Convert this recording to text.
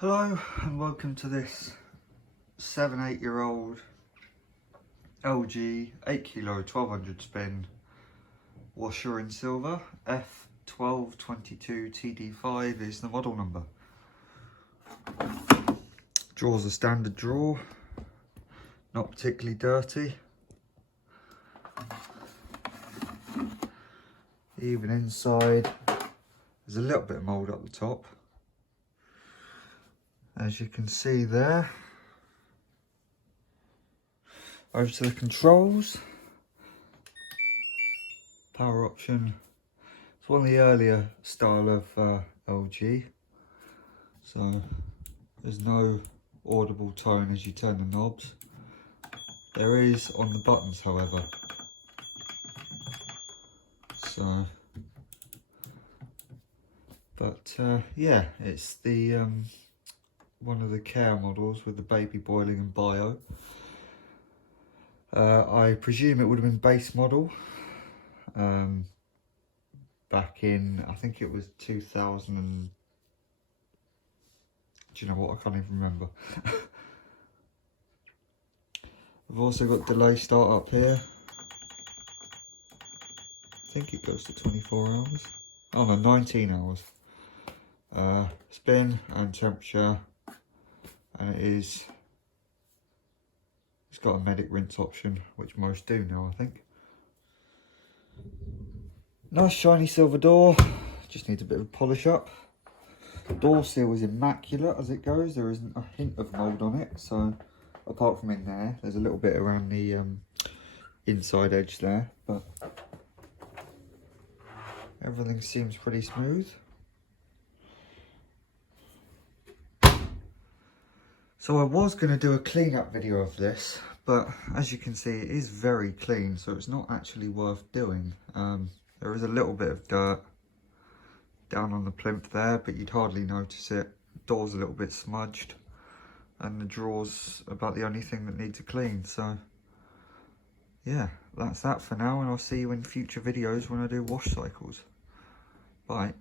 Hello and welcome to this 7-8-year-old LG 8 kilo 1200 spin washer in silver. F1222TD5 is the model number. Draw's a standard draw, not particularly dirty. Even inside there's a little bit of mould up the top, as you can see there. Over to the controls. Power option. It's one of the earlier style of LG, so there's no audible tone as you turn the knobs. There is on the buttons, however. So, but yeah, it's the one of the Care models with the baby boiling and bio. I presume it would have been base model back in, I think it was 2000 and, do you know what, I can't even remember. I've also got delay start up here. I think it goes to 24 hours. Oh no, 19 hours. Spin and temperature, and it's got a medic rinse option, which most do now, I think. Nice shiny silver door, just needs a bit of polish up. Door seal is immaculate as it goes, there isn't a hint of mould on it, so apart from in there, there's a little bit around the inside edge there, but everything seems pretty smooth. So I was going to do a clean-up video of this, but as you can see it is very clean, so it's not actually worth doing. There is a little bit of dirt down on the plinth there, but you'd hardly notice it. The door's a little bit smudged, and the draw's about the only thing that needs a clean. So yeah, that's that for now, and I'll see you in future videos when I do wash cycles. Bye.